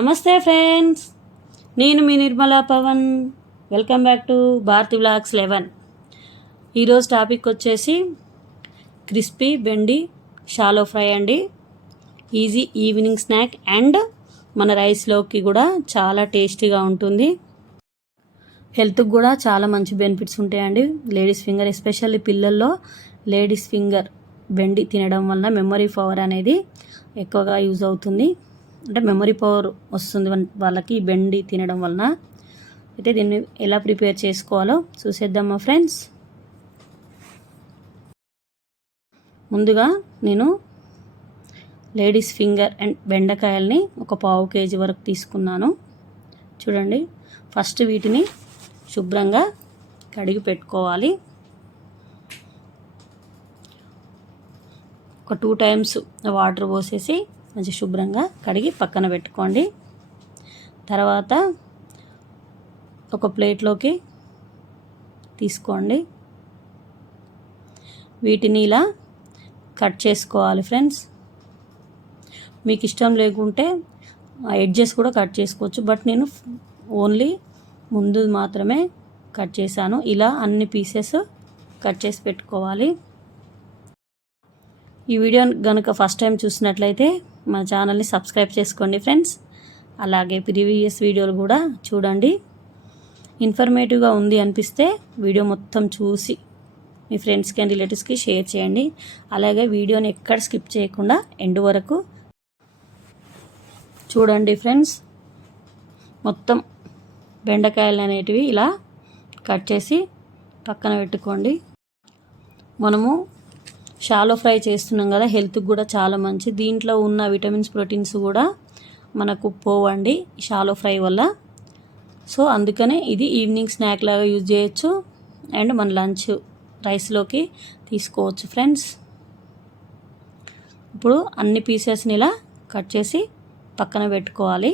నమస్తే ఫ్రెండ్స్, నేను మీ Nirmala Pavan. Welcome back to Bharathi vlogs 11. ఈరోజు టాపిక్ వచ్చేసి క్రిస్పీ బెండి షాలో ఫ్రై అండి. ఈజీ ఈవినింగ్ స్నాక్ అండ్ మన రైస్లోకి కూడా చాలా టేస్టీగా ఉంటుంది. హెల్త్కి కూడా చాలా మంచి బెనిఫిట్స్ ఉంటాయండి. లేడీస్ ఫింగర్, ఎస్పెషల్లీ పిల్లల్లో లేడీస్ ఫింగర్ బెండి తినడం వల్ల మెమరీ పవర్ అనేది ఎక్కువగా యూజ్ అవుతుంది. అంటే మెమరీ పవర్ వస్తుంది వాళ్ళకి ఈ బెండి తినడం వలన. అయితే దీన్ని ఎలా ప్రిపేర్ చేసుకోవాలో చూసేద్దామా ఫ్రెండ్స్. ముందుగా నేను లేడీస్ ఫింగర్ అండ్ బెండకాయల్ని ఒక 1/2 kg వరకు తీసుకున్నాను. చూడండి, ఫస్ట్ వీటిని శుభ్రంగా కడిగి పెట్టుకోవాలి. ఒక 2 times వాటర్ పోసేసి మంచి శుభ్రంగా కడిగి పక్కన పెట్టుకోండి. తర్వాత ఒక ప్లేట్లోకి తీసుకోండి. వీటిని ఇలా కట్ చేసుకోవాలి ఫ్రెండ్స్. మీకు ఇష్టం లేకుంటే ఎడ్జెస్ కూడా కట్ చేసుకోవచ్చు, బట్ నేను ఓన్లీ ముందు మాత్రమే కట్ చేశాను. ఇలా అన్ని పీసెస్ కట్ చేసి పెట్టుకోవాలి. ఈ వీడియో కనుక ఫస్ట్ టైం చూసినట్లయితే మన ఛానల్ని సబ్స్క్రైబ్ చేసుకోండి ఫ్రెండ్స్. అలాగే ప్రీవియస్ వీడియోలు కూడా చూడండి. ఇన్ఫర్మేటివ్గా ఉంది అనిపిస్తే వీడియో మొత్తం చూసి మీ ఫ్రెండ్స్కి అండ్ రిలేటివ్స్కి షేర్ చేయండి. అలాగే వీడియోని ఎక్కడ స్కిప్ చేయకుండా ఎండ్ వరకు చూడండి ఫ్రెండ్స్. మొత్తం బెండకాయలు అనేటివి ఇలా కట్ చేసి పక్కన పెట్టుకోండి. మనము షాలో ఫ్రై చేస్తున్నాం కదా, హెల్త్కి కూడా చాలా మంచి. దీంట్లో ఉన్న విటమిన్స్, ప్రోటీన్స్ కూడా మనకు పోవండి షాలో ఫ్రై వల్ల. సో అందుకనే ఇది ఈవినింగ్ స్నాక్ లాగా యూజ్ చేయొచ్చు అండ్ మన లంచ్ రైస్లోకి తీసుకోవచ్చు ఫ్రెండ్స్. ఇప్పుడు అన్ని పీసెస్ని ఇలా కట్ చేసి పక్కన పెట్టుకోవాలి.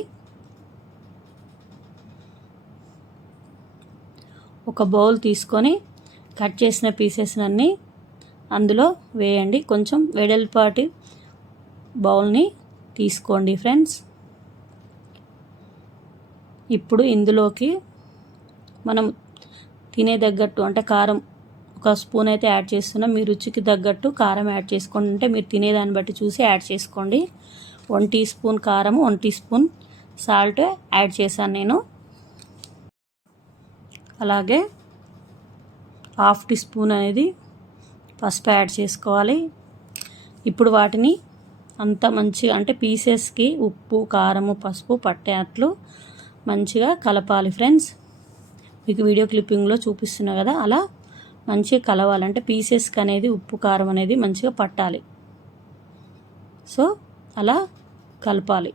ఒక బౌల్ తీసుకొని కట్ చేసిన పీసెస్ని అందులో వేయండి. కొంచెం వెడల్పాటి బౌల్ని తీసుకోండి ఫ్రెండ్స్. ఇప్పుడు ఇందులోకి మనం తినే తగ్గట్టు, అంటే కారం 1 స్పూన్ అయితే యాడ్ చేస్తున్నాం. మీ రుచికి తగ్గట్టు కారం యాడ్ చేసుకోండి. అంటే మీరు తినేదాన్ని బట్టి చూసి యాడ్ చేసుకోండి. 1 టీ స్పూన్ కారము, 1 టీ స్పూన్ సాల్ట్ యాడ్ చేశాను నేను. అలాగే 1/2 టీ స్పూన్ అనేది పసుపు యాడ్ చేసుకోవాలి. ఇప్పుడు వాటిని అంతా మంచిగా, అంటే పీసెస్కి ఉప్పు, కారము, పసుపు పట్టేట్లు మంచిగా కలపాలి ఫ్రెండ్స్. మీకు వీడియో క్లిప్పింగ్లో చూపిస్తున్నా కదా, అలా మంచిగా కలవాలి. అంటే పీసెస్కి అనేది ఉప్పు, కారం అనేది మంచిగా పట్టాలి. సో అలా కలపాలి.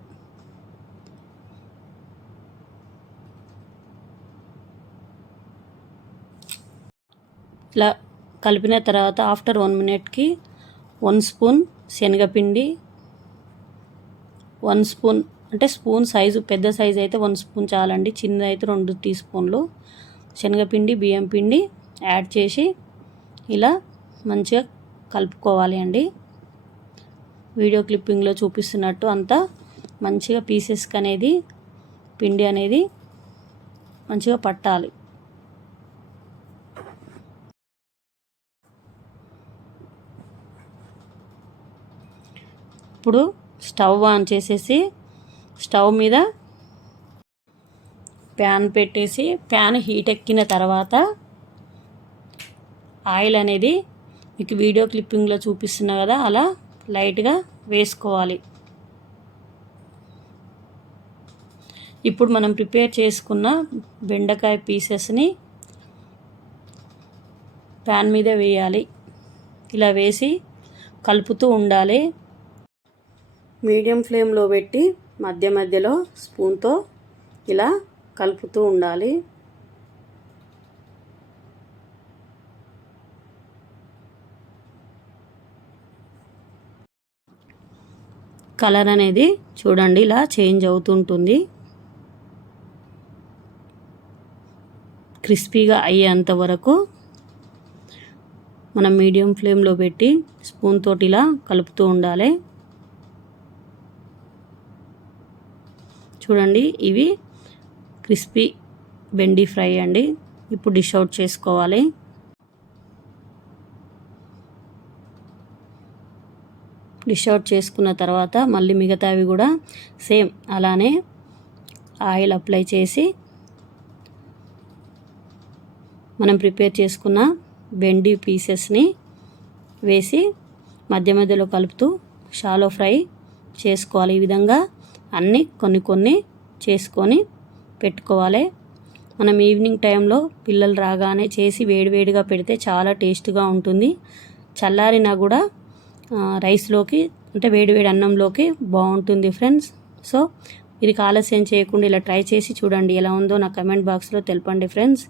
ఇలా కలిపిన తర్వాత ఆఫ్టర్ 1 minute 1 స్పూన్ శనగపిండి, 1 స్పూన్, అంటే స్పూన్ సైజు, పెద్ద సైజు అయితే 1 స్పూన్ చాలండి, చిన్నది అయితే 2 టీ స్పూన్లు శనగపిండి, బియ్యం పిండి యాడ్ చేసి ఇలా మంచిగా కలుపుకోవాలి అండి. వీడియో క్లిప్పింగ్లో చూపిస్తున్నట్టు అంతా మంచిగా పీసెస్కి అనేది పిండి అనేది మంచిగా పట్టాలి. ఇప్పుడు స్టవ్ ఆన్ చేసేసి స్టవ్ మీద ప్యాన్ పెట్టేసి, ప్యాన్ హీట్ ఎక్కిన తర్వాత ఆయిల్ అనేది మీకు వీడియో క్లిప్పింగ్లో చూపిస్తున్నా కదా, అలా లైట్గా వేసుకోవాలి. ఇప్పుడు మనం ప్రిపేర్ చేసుకున్న బెండకాయ పీసెస్ని ప్యాన్ మీద వేయాలి. ఇలా వేసి కలుపుతూ ఉండాలి. మీడియం ఫ్లేమ్లో పెట్టి మధ్య మధ్యలో స్పూన్తో ఇలా కలుపుతూ ఉండాలి. కలర్ అనేది చూడండి ఇలా చేంజ్ అవుతుంటుంది. క్రిస్పీగా అయ్యేంత వరకు మనం మీడియం ఫ్లేమ్లో పెట్టి స్పూన్ తోటి ఇలా కలుపుతూ ఉండాలి. చూడండి, ఇవి క్రిస్పీ బెండి ఫ్రై అండి. ఇప్పుడు డిష్ అవుట్ చేసుకోవాలి. డిష్ అవుట్ చేసుకున్న తర్వాత మళ్ళీ మిగతావి కూడా సేమ్ అలానే ఆయిల్ అప్లై చేసి మనం ప్రిపేర్ చేసుకున్న బెండి పీసెస్ని వేసి మధ్య మధ్యలో కలుపుతూ షాలో ఫ్రై చేసుకోవాలి. ఈ విధంగా అన్నీ కొన్ని చేసుకొని పెట్టుకోవాలి. మనం ఈవినింగ్ టైంలో పిల్లలు రాగానే చేసి వేడివేడిగా పెడితే చాలా టేస్ట్గా ఉంటుంది. చల్లారినా కూడా రైస్లోకి అంటే వేడివేడి అన్నంలోకి బాగుంటుంది ఫ్రెండ్స్. సో ఇది ఆలస్యం చేయకుండా ఇలా ట్రై చేసి చూడండి. ఎలా ఉందో నా కమెంట్ బాక్స్లో తెలపండి ఫ్రెండ్స్.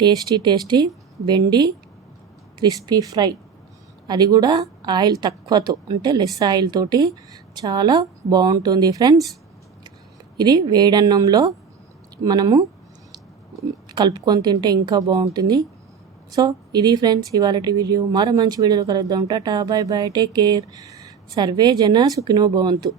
టేస్టీ బెండి క్రిస్పీ ఫ్రై, అది కూడా ఆయిల్ తక్కువతో అంటే లెస్ ఆయిల్ తోటి చాలా బాగుంటుంది ఫ్రెండ్స్. ఇది వేడన్నంలో మనము కలుపుకొని తింటే ఇంకా బాగుంటుంది. సో ఇది ఫ్రెండ్స్ ఇవాళటి వీడియో. మరో మంచి వీడియోలో కలుద్దాం. Tata, by by, take care. Survey జన సుఖినో భవంతు.